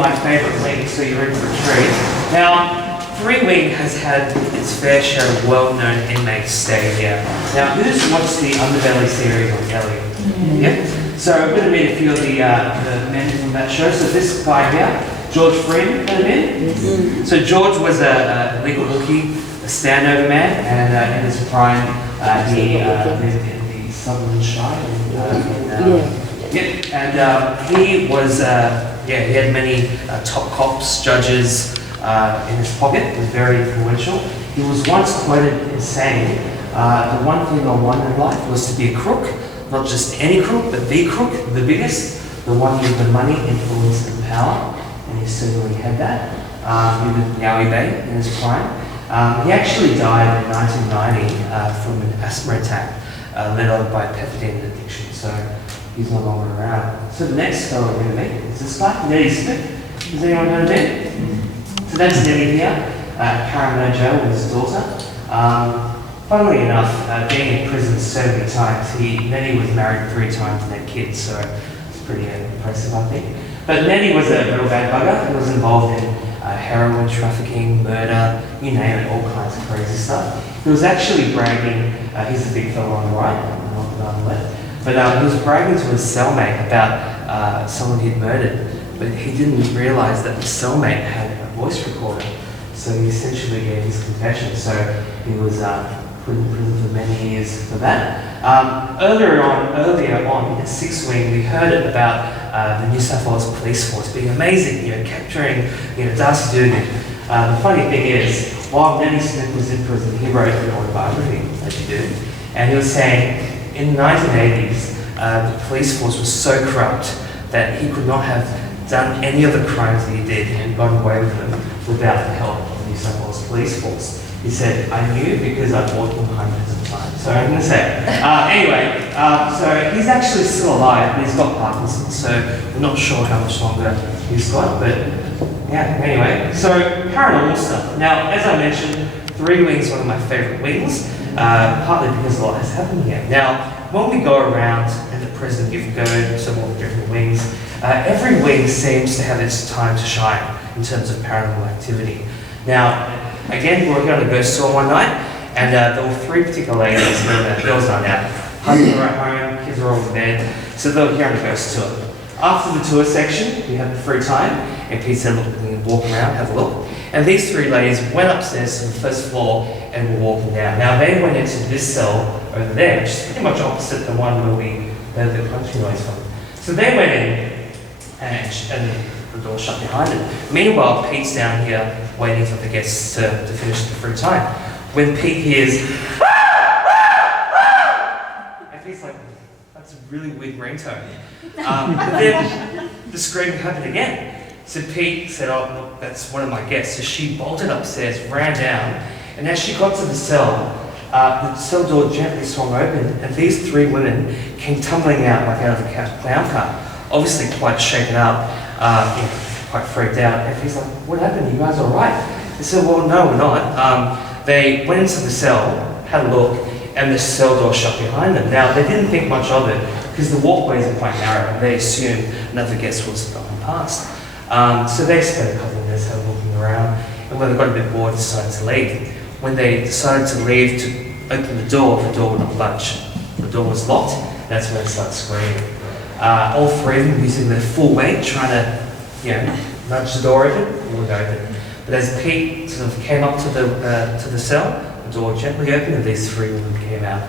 my favourite wings, so you're in for a treat. Now, Three Wing has had its fair share of well-known inmates stay here. Now, who's watched the Underbelly series on telly? Yep. So I'm going to meet a few of the men from that show. So this guy here, George Freeman, heard of him? Yes. So George was a legal bookie, a standover man, and in his prime, he lived in the Southern Shire. He was, he had many top cops, judges in his pocket. Was very influential. He was once quoted as saying, "The one thing I wanted in life was to be a crook, not just any crook, but the crook, the biggest, the one with the money, influence, and power." And he certainly had that. He lived in Yowie Bay in his prime. He actually died in 1990 from an asthma attack led on by pethidine addiction. So he's no longer around. So the next fellow we're going to meet is this guy, Nettie Smith. Has anyone heard of him? So that's Nettie here, Parramatta Gaol with his daughter. Funnily enough, being in prison so many times, Nettie was married 3 times and had kids, so it's pretty impressive, I think. But Nettie was a real bad bugger. He was involved in heroin trafficking, murder, you name it, all kinds of crazy stuff. He was actually bragging, he's the big fellow on the right, not the on the left, but he was bragging to his cellmate about someone he'd murdered, but he didn't realise that the cellmate had a voice recorder, so he essentially gave his confession. So he was put in prison for many years for that. Earlier on in 6 Wing, we heard about the New South Wales Police Force being amazing, capturing, Darcy Dugan. The funny thing is, while Nettie Smith was in prison, he wrote an autobiography, as you do, and he was saying, in the 1980s, the police force was so corrupt that he could not have done any of the crimes that he did and gotten away with them without the help of the New South Wales Police Force. He said, "I knew because I fought them hundreds of times." So I'm going to say, so he's actually still alive, but he's got Parkinson's, so we're not sure how much longer he's got, but yeah, anyway. So paranormal stuff. Now, as I mentioned, Three Wings is one of my favourite wings, partly because a lot has happened here. Now, when we go around in the prison, you can go to several different wings. Every wing seems to have its time to shine in terms of paranormal activity. Now, again, we were going to ghost tour one night, and there were 3 particular ladies who were girls' night out. Husbands were at home, kids were all in bed, so they were here on the ghost tour. After the tour section, we had the free time, and Pete said, "Look, we can walk around, have a look." And these 3 ladies went upstairs to the first floor and were walking down. Now, they went into this cell over there, which is pretty much opposite the one where we heard the crunching noise from. So they went in, and the door shut behind them. Meanwhile, Pete's down here waiting for the guests to finish the free time. When Pete hears, and Pete's like, "That's a really weird ringtone." But then the screaming happened again. So Pete said, "Oh, look, that's one of my guests." So she bolted upstairs, ran down, and as she got to the cell door gently swung open, and these 3 women came tumbling out like out of a clown car, obviously quite shaken up, quite freaked out. And he's like, "What happened? You guys all right?" They said, "Well, no, we're not." They went into the cell, had a look, and the cell door shut behind them. Now, they didn't think much of it because the walkways are quite narrow, and they assumed another guest was going past. So they spent a couple of minutes looking around, and when they got a bit bored, decided to leave. When they decided to leave to open the door would not budge. The door was locked. That's when they started screaming. All 3 of them using their full weight, trying to, nudge the door open. It wouldn't open. But as Pete sort of came up to the cell, the door gently opened, and these 3 women came out.